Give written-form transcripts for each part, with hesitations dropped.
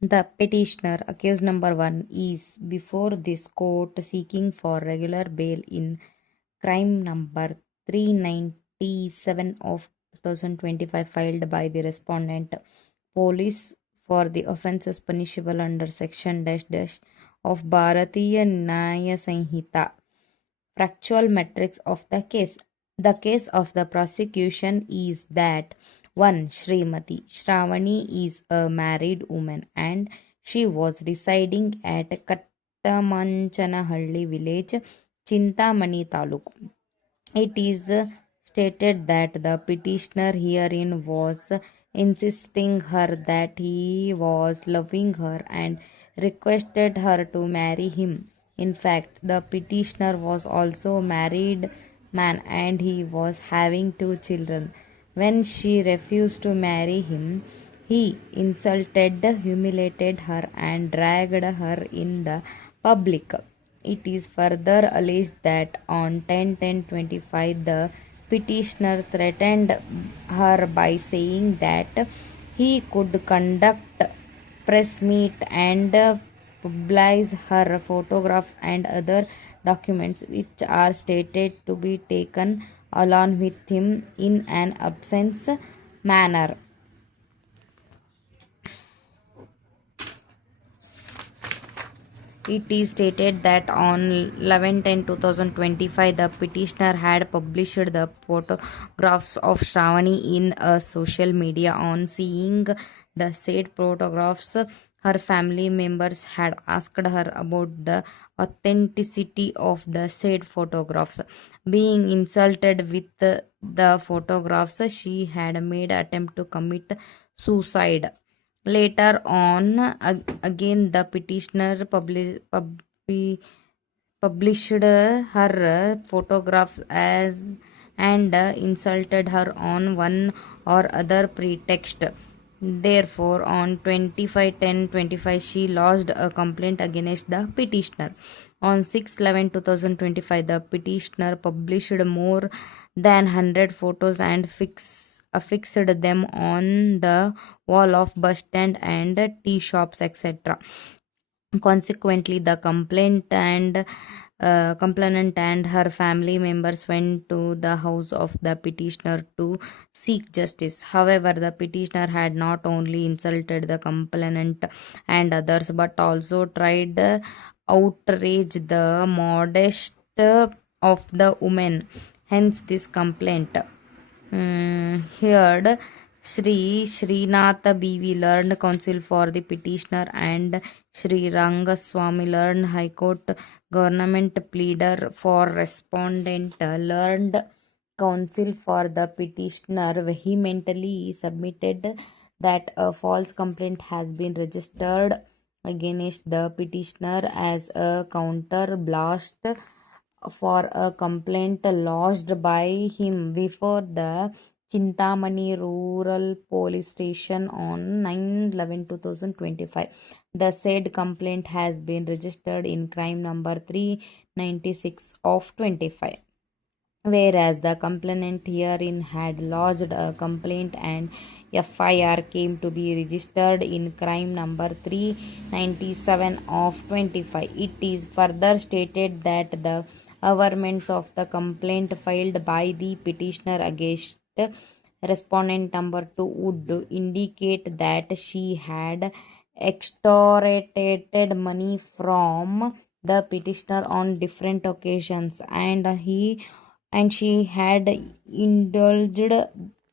The petitioner, accused number one, is before this court seeking for regular bail in crime number 397 of 2025 filed by the respondent. Police for the offences punishable under section dash dash of Bharatiya Nyaya Sanhita. Factual metrics of the case. The case of the prosecution is that 1. Srimati Shravani is a married woman and she was residing at Kattamanchanahಳ್ಳಿ village, Chintamani Taluk. It is stated that the petitioner herein was insisting her that he was loving her and requested her to marry him. In fact, the petitioner was also married man and he was having two children. When she refused to marry him, he insulted, humiliated her, and dragged her in the public. It is further alleged that on 10-10-25 the petitioner threatened her by saying that he could conduct press meet and publish her photographs and other documents which are stated to be taken along with him in an absence manner. It is stated that on 11-10-2025 the petitioner had published the photographs of Shravani in a social media. On seeing the said photographs, her family members had asked her about the authenticity of the said photographs. Being insulted with the photographs, she had made attempt to commit suicide. Later on, again the petitioner published her photographs as and insulted her on one or other pretext. Therefore, on 25-10-25, she lodged a complaint against the petitioner. On 6-11-2025, the petitioner published more than 100 photos and affixed them on the wall of bus stand and tea shops, etc. Consequently, the complainant and her family members went to the house of the petitioner to seek justice. However, the petitioner had not only insulted the complainant and others but also tried outrage the modest of the woman. Hence, this complaint. Heard Sri Srinath B.V. learned counsel for the petitioner and Sri Rangaswamy learned High Court government pleader for respondent learned counsel for the petitioner vehemently submitted that a false complaint has been registered against the petitioner as a counter blast for a complaint lodged by him before the Chintamani Rural Police Station on 9-11-2025. The said complaint has been registered in crime number 396 of 25. Whereas the complainant herein had lodged a complaint and FIR came to be registered in crime number 397 of 25. It is further stated that the averments of the complaint filed by the petitioner against respondent number 2 would indicate that she had extorted money from the petitioner on different occasions and she had indulged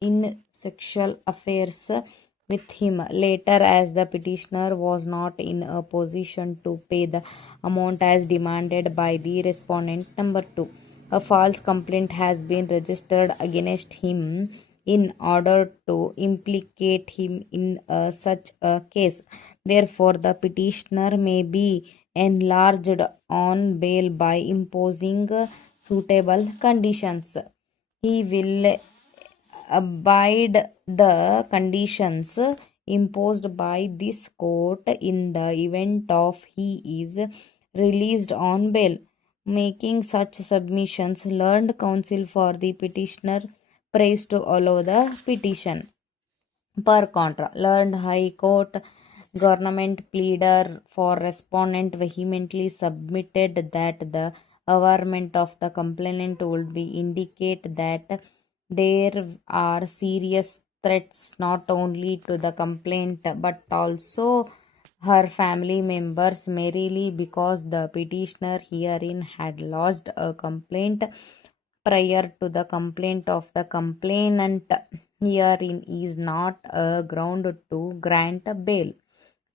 in sexual affairs with him later, as the petitioner was not in a position to pay the amount as demanded by the respondent number 2. A false complaint has been registered against him in order to implicate him in such a case. Therefore, the petitioner may be enlarged on bail by imposing suitable conditions. He will abide the conditions imposed by this court in the event of he is released on bail. Making such submissions, learned counsel for the petitioner prays to allow the petition. Per contra, learned High Court Government pleader for respondent vehemently submitted that the averment of the complainant would be indicate that there are serious threats not only to the complaint but also her family members merely because the petitioner herein had lodged a complaint prior to the complaint of the complainant herein is not a ground to grant bail.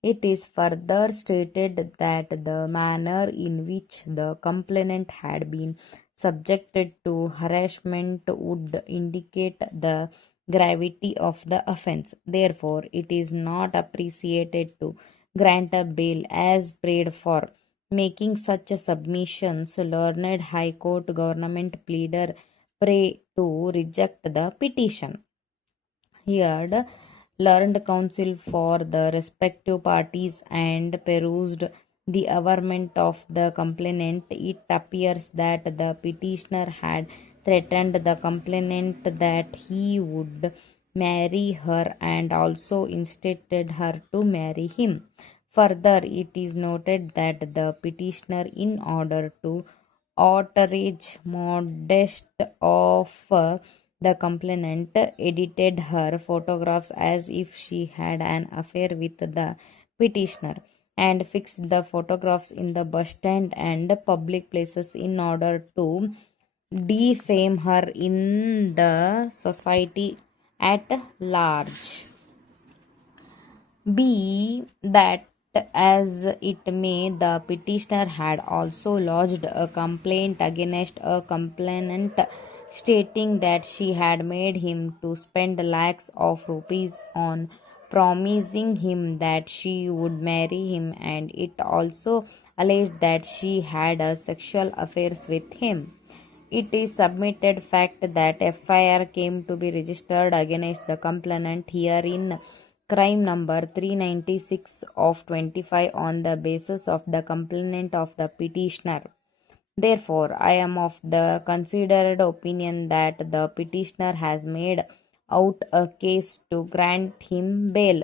It is further stated that the manner in which the complainant had been subjected to harassment would indicate the gravity of the offense. Therefore, it is not appreciated to grant a bail as prayed for. Making such submissions, learned High Court government pleader pray to reject the petition. Here, learned counsel for the respective parties and perused the averment of the complainant. It appears that the petitioner had threatened the complainant that he would marry her and also instructed her to marry him. Further, it is noted that the petitioner, in order to outrage modest of the complainant, edited her photographs as if she had an affair with the petitioner and fixed the photographs in the bus stand and public places in order to defame her in the society at large. Be that as it may, the petitioner had also lodged a complaint against a complainant stating that she had made him to spend lakhs of rupees on promising him that she would marry him, and it also alleged that she had a sexual affairs with him. It is submitted fact that FIR came to be registered against the complainant herein crime number 396 of 25 on the basis of the complaint of the petitioner. Therefore, I am of the considered opinion that the petitioner has made out a case to grant him bail.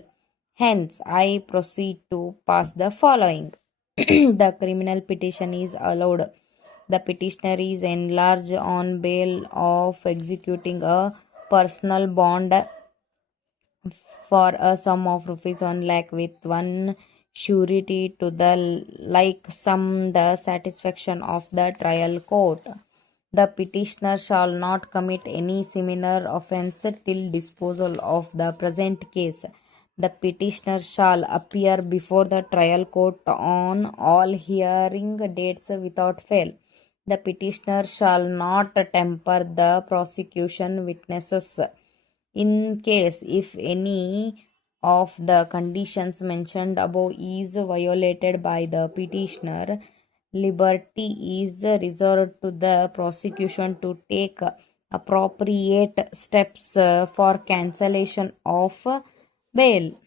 Hence, I proceed to pass the following. The criminal petition is allowed. The petitioner is enlarged on bail of executing a personal bond for a sum of rupees 1 lakh with one surety to the like sum the satisfaction of the trial court. The petitioner shall not commit any similar offence till disposal of the present case. The petitioner shall appear before the trial court on all hearing dates without fail. The petitioner shall not temper the prosecution witnesses. In case if any of the conditions mentioned above is violated by the petitioner, liberty is reserved to the prosecution to take appropriate steps for cancellation of bail.